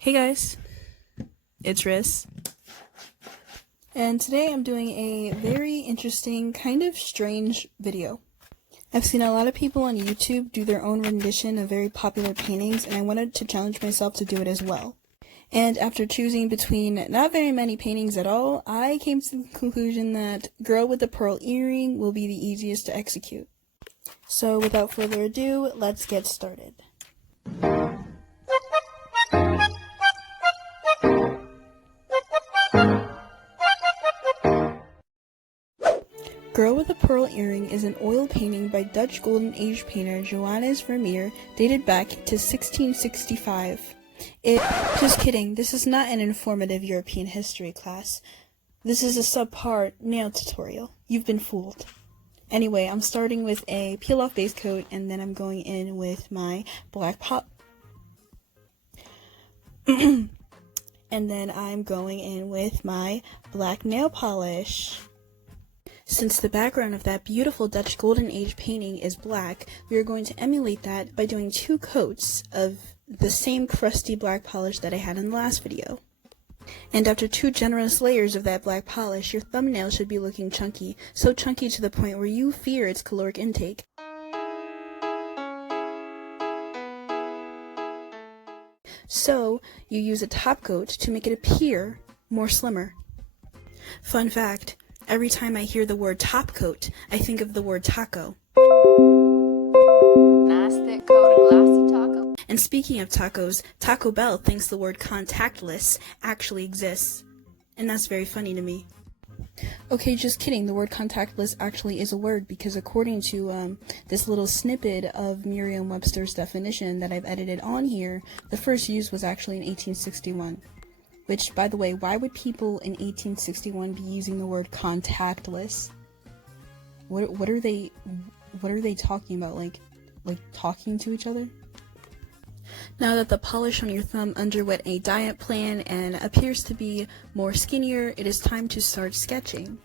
Hey guys, it's Riss, and today I'm doing a very interesting, kind of strange video. I've seen a lot of people on YouTube do their own rendition of very popular paintings, and I wanted to challenge myself to do it as well. And after choosing between not very many paintings at all, I came to the conclusion that Girl with the Pearl Earring will be the easiest to execute. So without further ado, let's get started. Girl with a Pearl Earring is an oil painting by Dutch Golden Age painter Johannes Vermeer, dated back to 1665. Just kidding, this is not an informative European history class. This is a subpar nail tutorial. You've been fooled. Anyway, I'm starting with a peel-off base coat, and then I'm going in with my black and then I'm going in with my black nail polish. Since the background of that beautiful Dutch Golden Age painting is black, we are going to emulate that by doing 2 coats of the same crusty black polish that I had in the last video. And after 2 generous layers of that black polish, your thumbnail should be looking chunky, so chunky to the point where you fear its caloric intake. So, you use a top coat to make it appear more slimmer. Fun fact, every time I hear the word top coat, I think of the word taco. Nice thick coat of glassy taco. And speaking of tacos, Taco Bell thinks the word contactless actually exists. And that's very funny to me. Okay, just kidding, the word contactless actually is a word, because according to this little snippet of Merriam-Webster's definition that I've edited on here, the first use was actually in 1861. Which, by the way, why would people in 1861 be using the word contactless? What are they talking about? Like talking to each other? Now that the polish on your thumb underwent a diet plan and appears to be more skinnier, it is time to start sketching.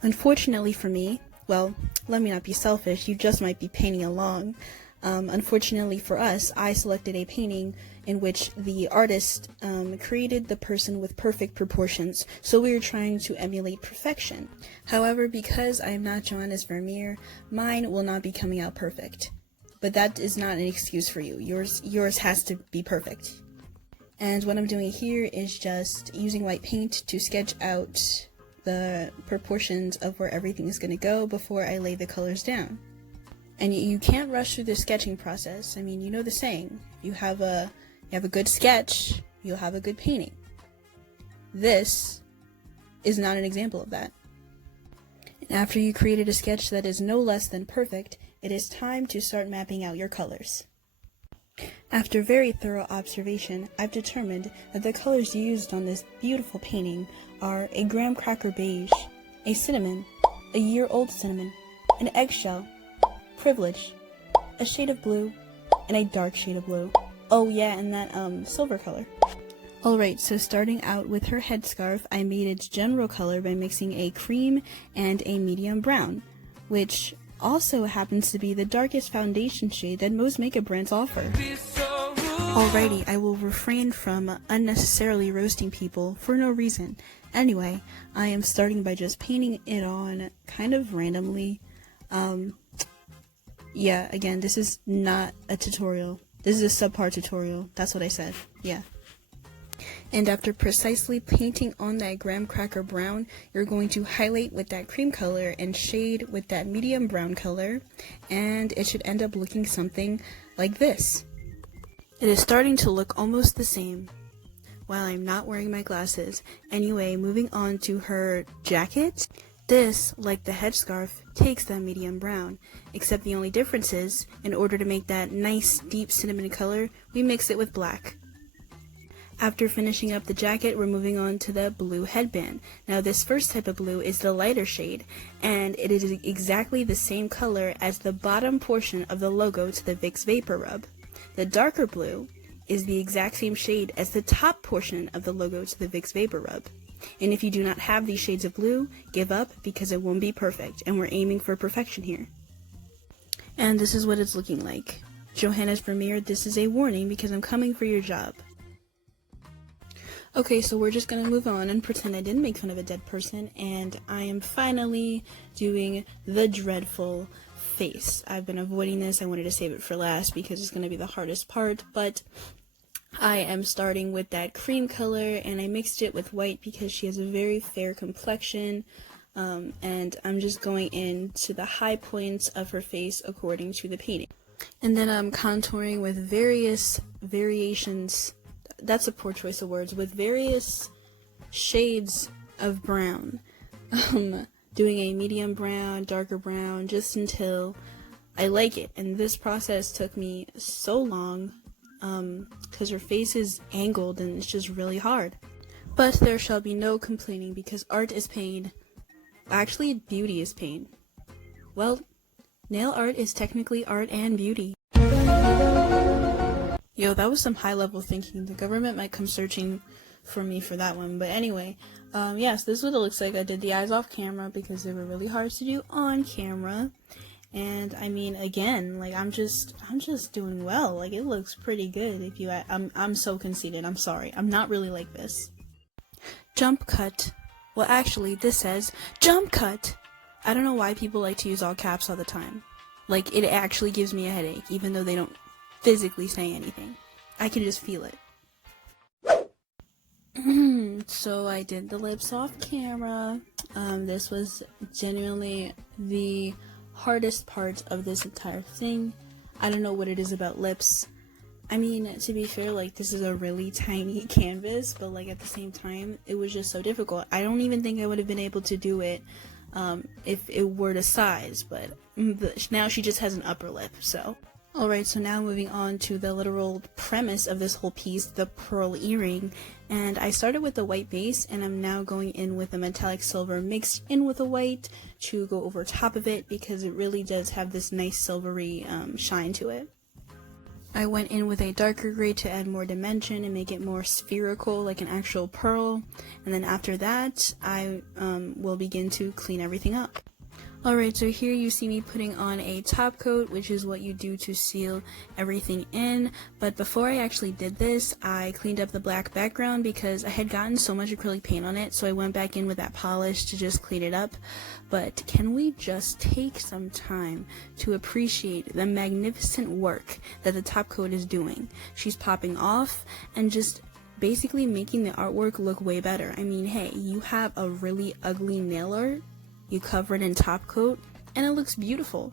Unfortunately for me, well, let me not be selfish, you just might be painting along. Unfortunately for us, I selected a painting in which the artist created the person with perfect proportions, so we were trying to emulate perfection. However, because I am not Johannes Vermeer, mine will not be coming out perfect. But that is not an excuse for you. Yours has to be perfect. And what I'm doing here is just using white paint to sketch out the proportions of where everything is going to go before I lay the colors down. And you can't rush through the sketching process. I mean, you know the saying, if you have a good sketch, you'll have a good painting. This is not an example of that. And after you created a sketch that is no less than perfect, it is time to start mapping out your colors. After very thorough observation, I've determined that the colors used on this beautiful painting are a graham cracker beige, a cinnamon, a year-old cinnamon, an eggshell, privilege, a shade of blue, and a dark shade of blue. Oh yeah, and that silver color. Alright, so starting out with her headscarf, I made its general color by mixing a cream and a medium brown, which also happens to be the darkest foundation shade that most makeup brands offer. Alrighty, I will refrain from unnecessarily roasting people for no reason. Anyway, I am starting by just painting it on kind of randomly. Yeah, again, this is not a tutorial. This is a subpar tutorial. That's what I said. Yeah. And after precisely painting on that graham cracker brown, you're going to highlight with that cream color and shade with that medium brown color, and it should end up looking something like this. It is starting to look almost the same while I'm not wearing my glasses. Anyway, moving on to her jacket. This, like the headscarf, takes that medium brown, except the only difference is, in order to make that nice deep cinnamon color, we mix it with black. After finishing up the jacket, we're moving on to the blue headband. Now this first type of blue is the lighter shade, and it is exactly the same color as the bottom portion of the logo to the Vicks Vapor Rub. The darker blue is the exact same shade as the top portion of the logo to the Vicks Vapor Rub. And if you do not have these shades of blue, give up, because it won't be perfect, and we're aiming for perfection here. And this is what it's looking like. Johannes Vermeer, this is a warning because I'm coming for your job. Okay, so we're just gonna move on and pretend I didn't make fun of a dead person, and I am finally doing the dreadful face. I've been avoiding this. I wanted to save it for last because it's gonna be the hardest part, but I am starting with that cream color, and I mixed it with white because she has a very fair complexion, and I'm just going into the high points of her face according to the painting. And then I'm contouring with various variations. That's a poor choice of words. With various shades of brown. Doing a medium brown, darker brown, just until I like it. And this process took me so long, because her face is angled and it's just really hard. But there shall be no complaining because art is pain. Actually, beauty is pain. Well, nail art is technically art and beauty. Yo, that was some high-level thinking. The government might come searching for me for that one. But anyway, yes, this is what it looks like. I did the eyes off camera because they were really hard to do on camera. And I mean, again, like I'm just doing well. Like it looks pretty good. If you, I'm so conceited. I'm sorry. I'm not really like this. Jump cut. Well, actually, this says jump cut. I don't know why people like to use all caps all the time. Like it actually gives me a headache, even though they don't physically say anything. I can just feel it. So I did the lips off camera. This was genuinely the hardest part of this entire thing. I don't know what it is about lips. I mean, to be fair, like this is a really tiny canvas, but like at the same time, it was just so difficult. I don't even think I would have been able to do it if it were to size, but now she just has an upper lip, so. Alright, so now moving on to the literal premise of this whole piece, the pearl earring. And I started with the white base, and I'm now going in with a metallic silver mixed in with a white to go over top of it because it really does have this nice silvery shine to it. I went in with a darker gray to add more dimension and make it more spherical, like an actual pearl. And then after that, I will begin to clean everything up. Alright, so here you see me putting on a top coat, which is what you do to seal everything in. But before I actually did this, I cleaned up the black background because I had gotten so much acrylic paint on it, so I went back in with that polish to just clean it up. But can we just take some time to appreciate the magnificent work that the top coat is doing? She's popping off and just basically making the artwork look way better. I mean, hey, you have a really ugly nail art, you cover it in top coat, and it looks beautiful.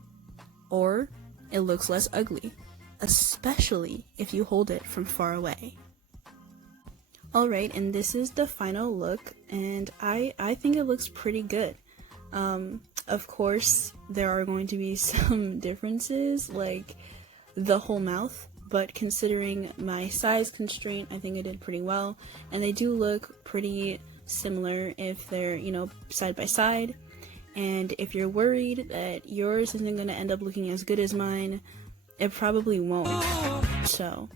Or it looks less ugly, especially if you hold it from far away. Alright, and this is the final look, and I think it looks pretty good. Of course, there are going to be some differences, like the whole mouth, but considering my size constraint, I think I did pretty well, and they do look pretty similar if they're, you know, side by side. And if you're worried that yours isn't going to end up looking as good as mine, it probably won't. So,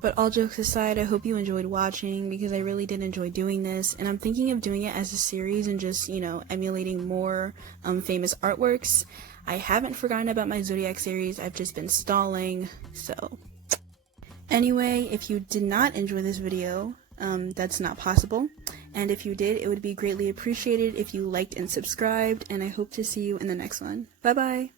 but all jokes aside, I hope you enjoyed watching because I really did enjoy doing this, and I'm thinking of doing it as a series and just, you know, emulating more famous artworks. I haven't forgotten about my Zodiac series, I've just been stalling, so. Anyway, if you did not enjoy this video, that's not possible. And if you did, it would be greatly appreciated if you liked and subscribed, and I hope to see you in the next one. Bye bye!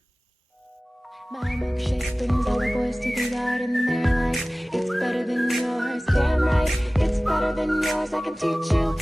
My milkshake brings all the boys to the yard and they're like, it's better than yours, damn right, it's better than yours, I can teach you